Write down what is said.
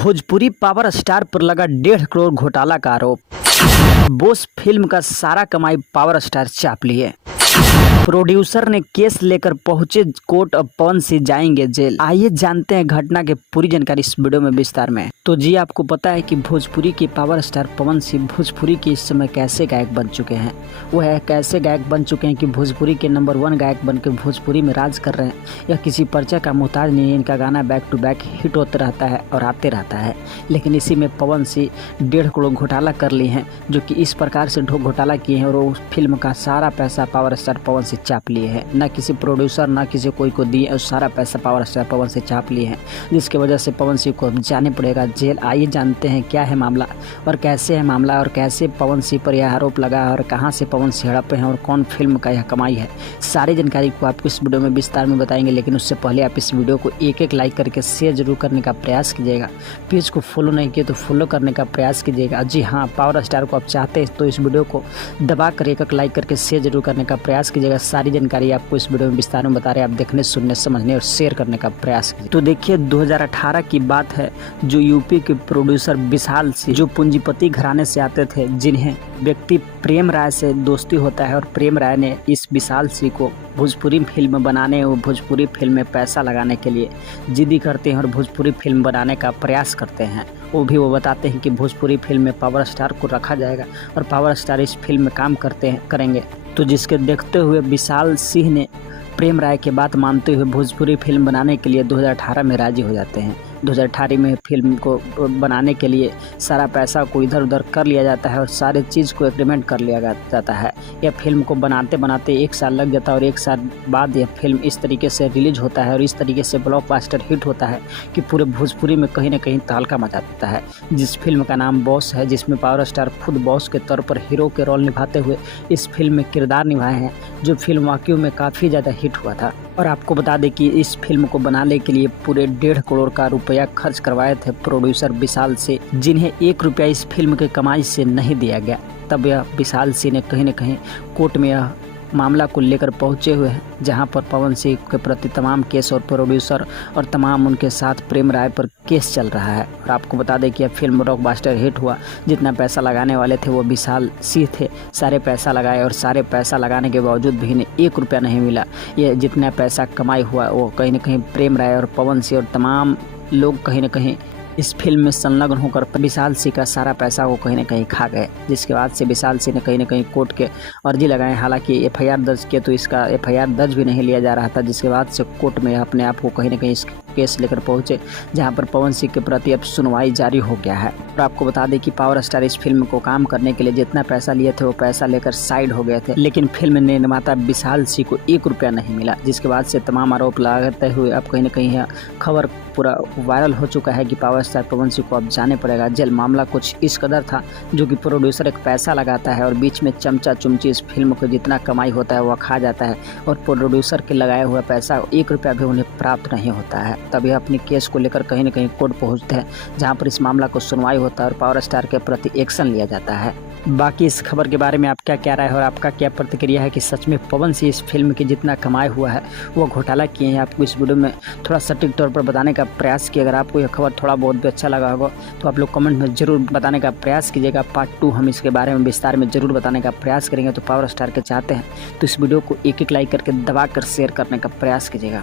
Bhojpuri power star पर लगा 1.5 करोड़ घोटाला का आरोप। बोस फिल्म का सारा कमाई पावर स्टार चाप लिए। प्रोड्यूसर ने केस लेकर पहुंचे कोर्ट, अब पवन सिंह जाएंगे जेल। आइए जानते हैं घटना की पूरी जानकारी इस वीडियो में विस्तार में। तो जी आपको पता है कि भोजपुरी के पावर स्टार पवन सिंह भोजपुरी के इस समय कैसे गायक बन चुके हैं। वो है कैसे गायक बन चुके हैं कि भोजपुरी के नंबर 1 गायक बनकर भोजपुरी में राज कर रहे हैं। यह किसी परिचय का मोहताज नहीं है। इनका गाना बैक टू बैक हिट होता रहता है और आते रहता है। लेकिन इसी में पवन सिंह 1.5 करोड़ घोटाला कर लिए हैं, जो कि इस प्रकार से घोटाला किए हैं और वो फिल्म का सारा पैसा पावर स्टार पवन से चाप लिए हैं। ना किसी प्रोड्यूसर ना किसी कोई को दिए और सारा पैसा पावर स्टार पवन से चाप लिए हैं, जिसकी वजह से पवन सिंह को जाने पड़ेगा जेल। आइए जानते हैं क्या है मामला और कैसे है मामला और कैसे पवन सिंह पर यह आरोप लगा है और कहां से पवन सिंह हड़पे हैं और कौन फिल्म का यह कमाई है। सारी जानकारी को आपको इस वीडियो में विस्तार में बताएंगे, लेकिन उससे पहले आप इस वीडियो को एक लाइक करके शेयर जरूर करने का प्रयास कीजिएगा। पेज को फॉलो नहीं किए तो फॉलो करने का प्रयास कीजिएगा। जी हाँ, पावर स्टार को आप चाहते हैं तो इस वीडियो को दबा कर एक लाइक करके शेयर जरूर करने का प्रयास कीजिएगा। सारी जानकारी आपको इस वीडियो में विस्तार में बता रहे हैं, आप देखने सुनने समझने और शेयर करने का प्रयास कीजिए। तो देखिए 2018 की बात है, जो यूपी के प्रोड्यूसर विशाल सिंह जो पूंजीपति घराने से आते थे, जिन्हें व्यक्ति प्रेम राय से दोस्ती होता है और प्रेम राय ने इस विशाल सिंह को भोजपुरी फिल्म बनाने और भोजपुरी फिल्म में पैसा लगाने के लिए जिद्दी करते हैं और भोजपुरी फिल्म बनाने का प्रयास करते हैं। वो बताते हैं कि भोजपुरी फिल्म में पावर स्टार को रखा जाएगा और पावर स्टार इस फिल्म में काम करेंगे। तो जिसके देखते हुए विशाल सिंह ने प्रेम राय के बात मानते हुए भोजपुरी फिल्म बनाने के लिए 2018 में राजी हो जाते हैं। 2018 में फिल्म को बनाने के लिए सारा पैसा को इधर उधर कर लिया जाता है और सारे चीज़ को एग्रीमेंट कर लिया जाता है। यह फिल्म को बनाते बनाते 1 साल लग जाता है और 1 साल बाद यह फिल्म इस तरीके से रिलीज होता है और इस तरीके से ब्लॉकबस्टर हिट होता है कि पूरे भोजपुरी में कहीं ना कहीं तहलका मचा देता है। जिस फिल्म का नाम बॉस है, जिसमें पावर स्टार खुद बॉस के तौर पर हीरो के रोल निभाते हुए इस फिल्म में किरदार निभाए हैं, जो फिल्म वाकई में काफ़ी ज़्यादा हिट हुआ था। और आपको बता दें कि इस फिल्म को बनाने के लिए पूरे 1.5 करोड़ का रुपया खर्च करवाए थे प्रोड्यूसर विशाल से, जिन्हें 1 रुपया इस फिल्म के कमाई से नहीं दिया गया। तब यह विशाल सिंह ने कहीं न कहीं कोर्ट में यह मामला को लेकर पहुंचे हुए हैं, जहां पर पवन सिंह के प्रति तमाम केस और प्रोड्यूसर और तमाम उनके साथ प्रेम राय पर केस चल रहा है। और आपको बता दें कि यह फिल्म ब्लॉकबस्टर हिट हुआ। जितना पैसा लगाने वाले थे वो विशाल सिंह थे, सारे पैसा लगाए और सारे पैसा लगाने के बावजूद भी इन्हें 1 रुपया नहीं मिला। ये जितना पैसा कमाई हुआ वो कहीं न कहीं प्रेम राय और पवन सिंह और तमाम लोग कहीं न कहीं इस फिल्म में संलग्न होकर विशाल सिंह का सारा पैसा को कहीं न कहीं खा गए। जिसके बाद से विशाल सिंह ने कहीं न कहीं कोर्ट के अर्जी लगाए। हालांकि एफआईआर दर्ज किए तो इसका एफआईआर दर्ज भी नहीं लिया जा रहा था। जिसके बाद से कोर्ट में अपने आप को कहीं न कहीं इस केस लेकर पहुंचे, जहां पर पवन सिंह के प्रति अब सुनवाई जारी हो गया है। और आपको बता दें कि पावर स्टार इस फिल्म को काम करने के लिए जितना पैसा लिए थे वो पैसा लेकर साइड हो गए थे, लेकिन फिल्म निर्माता विशाल सिंह को 1 रुपया नहीं मिला। जिसके बाद से तमाम आरोप लगाते हुए अब कहीं न कहीं यह खबर पूरा वायरल हो चुका है कि पावर स्टार पवन सिंह को अब जाने पड़ेगा जेल। मामला कुछ इस कदर था, जो कि प्रोड्यूसर एक पैसा लगाता है और बीच में चमचा चुमची इस फिल्म को जितना कमाई होता है वह खा जाता है और प्रोड्यूसर के लगाया हुआ पैसा 1 रुपया भी उन्हें प्राप्त नहीं होता है। तभी अपने केस को लेकर कहीं न कहीं कोर्ट पहुंचते हैं, जहां पर इस मामला को सुनवाई होता है और पावर स्टार के प्रति एक्शन लिया जाता है। बाकी इस खबर के बारे में आप क्या राय है और आपका क्या प्रतिक्रिया है कि सच में पवन सिंह इस फिल्म की जितना कमाई हुआ है वो घोटाला किए हैं। आपको इस वीडियो में थोड़ा सटीक तौर पर बताने का प्रयास किया। अगर आपको यह खबर थोड़ा बहुत भी अच्छा लगा होगा तो आप लोग कमेंट में जरूर बताने का प्रयास कीजिएगा। पार्ट 2 हम इसके बारे में विस्तार में जरूर बताने का प्रयास करेंगे। तो पावर स्टार के चाहते हैं तो इस वीडियो को एक लाइक करके दबा कर शेयर करने का प्रयास कीजिएगा।